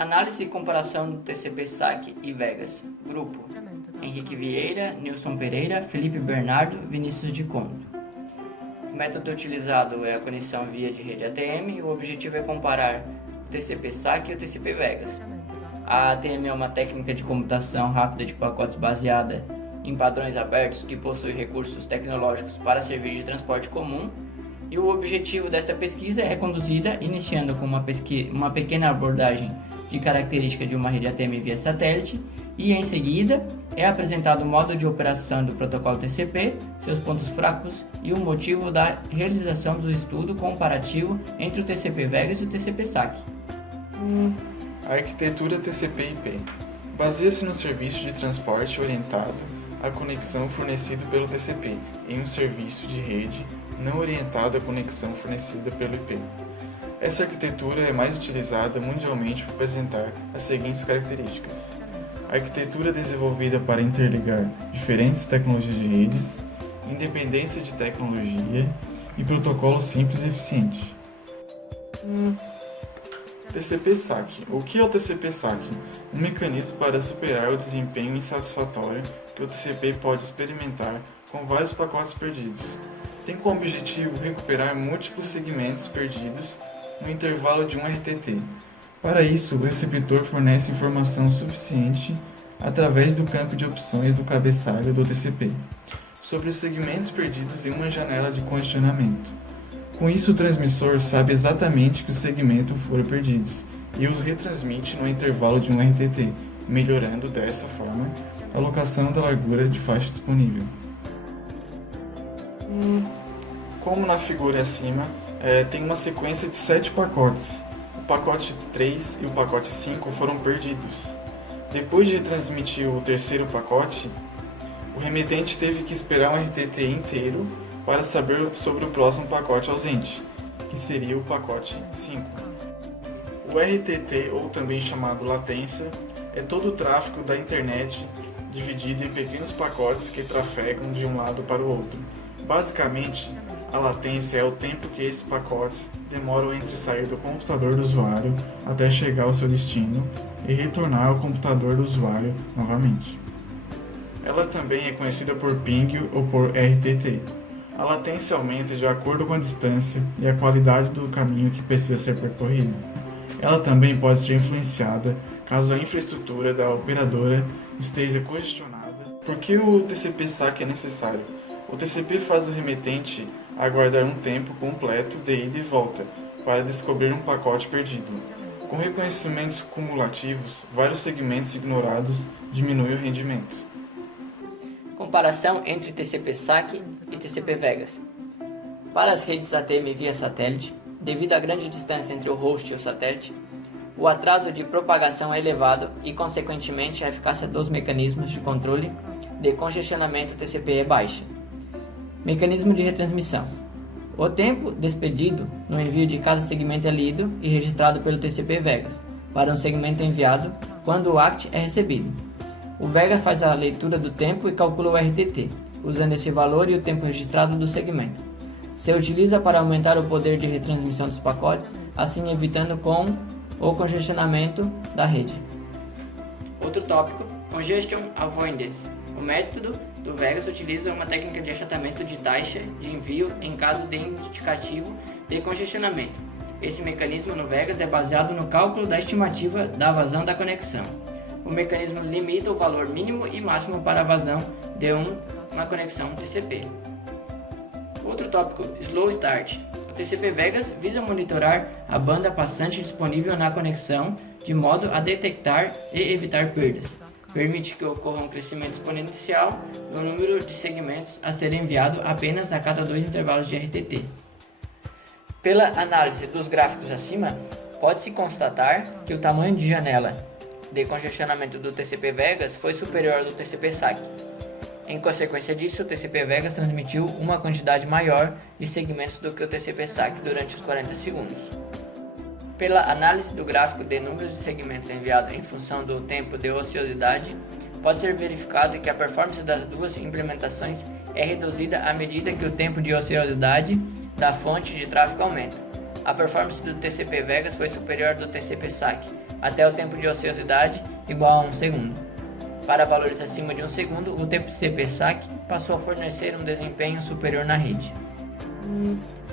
Análise e comparação do TCP/SAC e Vegas. Grupo: Henrique Vieira, Nilson Pereira, Felipe Bernardo, Vinícius de Conto. O método utilizado é a conexão via de rede ATM e o objetivo é comparar o TCP/SAC e o TCP/Vegas. A ATM é uma técnica de computação rápida de pacotes baseada em padrões abertos que possui recursos tecnológicos para servir de transporte comum, e o objetivo desta pesquisa é conduzida iniciando com uma pequena abordagem de característica de uma rede ATM via satélite, e em seguida é apresentado o modo de operação do protocolo TCP, seus pontos fracos e o motivo da realização do estudo comparativo entre o TCP/Vegas e o TCP/SAC. A arquitetura TCP/IP baseia-se no serviço de transporte orientado à conexão fornecido pelo TCP em um serviço de rede não orientado à conexão fornecida pelo IP. Essa arquitetura é mais utilizada mundialmente para apresentar as seguintes características: arquitetura desenvolvida para interligar diferentes tecnologias de redes, independência de tecnologia e protocolo simples e eficiente. TCP/SAC. O que é o TCP/SAC? Um mecanismo para superar o desempenho insatisfatório que o TCP pode experimentar com vários pacotes perdidos. Tem como objetivo recuperar múltiplos segmentos perdidos no intervalo de um RTT. Para isso, o receptor fornece informação suficiente através do campo de opções do cabeçalho do TCP sobre os segmentos perdidos em uma janela de congestionamento. Com isso, o transmissor sabe exatamente que os segmentos foram perdidos e os retransmite no intervalo de um RTT, melhorando dessa forma a alocação da largura de faixa disponível. Como na figura acima, tem uma sequência de 7 pacotes. O pacote 3 e o pacote 5 foram perdidos. Depois de transmitir o terceiro pacote, o remetente teve que esperar um RTT inteiro para saber sobre o próximo pacote ausente, que seria o pacote 5. O RTT, ou também chamado latência, é todo o tráfego da internet dividido em pequenos pacotes que trafegam de um lado para o outro. Basicamente, a latência é o tempo que esses pacotes demoram entre sair do computador do usuário até chegar ao seu destino e retornar ao computador do usuário novamente. Ela também é conhecida por ping ou por RTT. A latência aumenta de acordo com a distância e a qualidade do caminho que precisa ser percorrido. Ela também pode ser influenciada caso a infraestrutura da operadora esteja congestionada. Por que o TCP/SAC é necessário? O TCP faz o remetente aguardar um tempo completo de ida e volta para descobrir um pacote perdido. Com reconhecimentos cumulativos, vários segmentos ignorados diminuem o rendimento. Comparação entre TCP/SAC e TCP/Vegas. Para as redes ATM via satélite, devido à grande distância entre o host e o satélite, o atraso de propagação é elevado e, consequentemente, a eficácia dos mecanismos de controle de congestionamento TCP é baixa. Mecanismo de retransmissão. O tempo despedido no envio de cada segmento é lido e registrado pelo TCP/Vegas para um segmento enviado quando o ACT é recebido. O Vegas faz a leitura do tempo e calcula o RTT, usando esse valor e o tempo registrado do segmento. Se utiliza para aumentar o poder de retransmissão dos pacotes, assim evitando o congestionamento da rede. Outro tópico: Congestion Avoidance. O método do Vegas utiliza uma técnica de achatamento de taxa de envio em caso de indicativo de congestionamento. Esse mecanismo no Vegas é baseado no cálculo da estimativa da vazão da conexão. O mecanismo limita o valor mínimo e máximo para a vazão de uma conexão TCP. Outro tópico: Slow Start. O TCP/Vegas visa monitorar a banda passante disponível na conexão de modo a detectar e evitar perdas. Permite que ocorra um crescimento exponencial no número de segmentos a ser enviado apenas a cada 2 intervalos de RTT. Pela análise dos gráficos acima, pode-se constatar que o tamanho de janela de congestionamento do TCP/Vegas foi superior ao do TCP/SAC. Em consequência disso, o TCP/Vegas transmitiu uma quantidade maior de segmentos do que o TCP/SAC durante os 40 segundos. Pela análise do gráfico de número de segmentos enviados em função do tempo de ociosidade, pode ser verificado que a performance das duas implementações é reduzida à medida que o tempo de ociosidade da fonte de tráfego aumenta. A performance do TCP/Vegas foi superior ao do TCP/SAC, até o tempo de ociosidade igual a 1 segundo. Para valores acima de 1 segundo, o TCP/SAC passou a fornecer um desempenho superior na rede.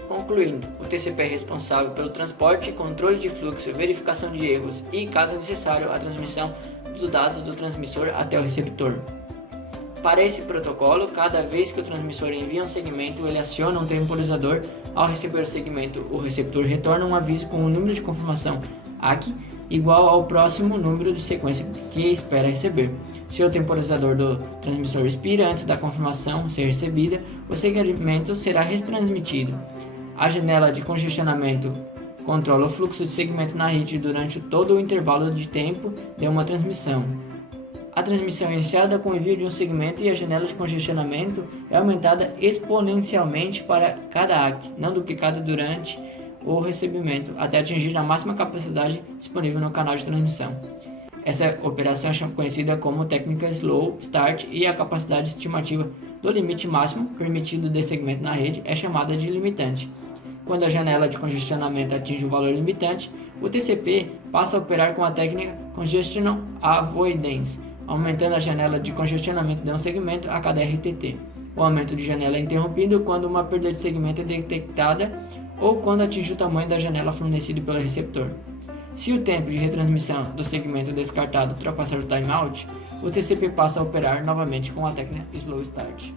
Concluindo, o TCP é responsável pelo transporte, controle de fluxo, verificação de erros e, caso necessário, a transmissão dos dados do transmissor até o receptor. Para esse protocolo, cada vez que o transmissor envia um segmento, ele aciona um temporizador. Ao receber o segmento, o receptor retorna um aviso com o número de confirmação ACK igual ao próximo número de sequência que espera receber. Se o temporizador do transmissor expira antes da confirmação ser recebida, o segmento será retransmitido. A janela de congestionamento controla o fluxo de segmento na rede durante todo o intervalo de tempo de uma transmissão. A transmissão é iniciada com o envio de um segmento e a janela de congestionamento é aumentada exponencialmente para cada ACK, não duplicada durante o recebimento, até atingir a máxima capacidade disponível no canal de transmissão. Essa operação é conhecida como técnica Slow Start e a capacidade estimativa do limite máximo permitido de segmento na rede é chamada de limitante. Quando a janela de congestionamento atinge o valor limitante, o TCP passa a operar com a técnica Congestion Avoidance, aumentando a janela de congestionamento de um segmento a cada RTT. O aumento de janela é interrompido quando uma perda de segmento é detectada ou quando atinge o tamanho da janela fornecido pelo receptor. Se o tempo de retransmissão do segmento descartado ultrapassar o timeout, o TCP passa a operar novamente com a técnica Slow Start.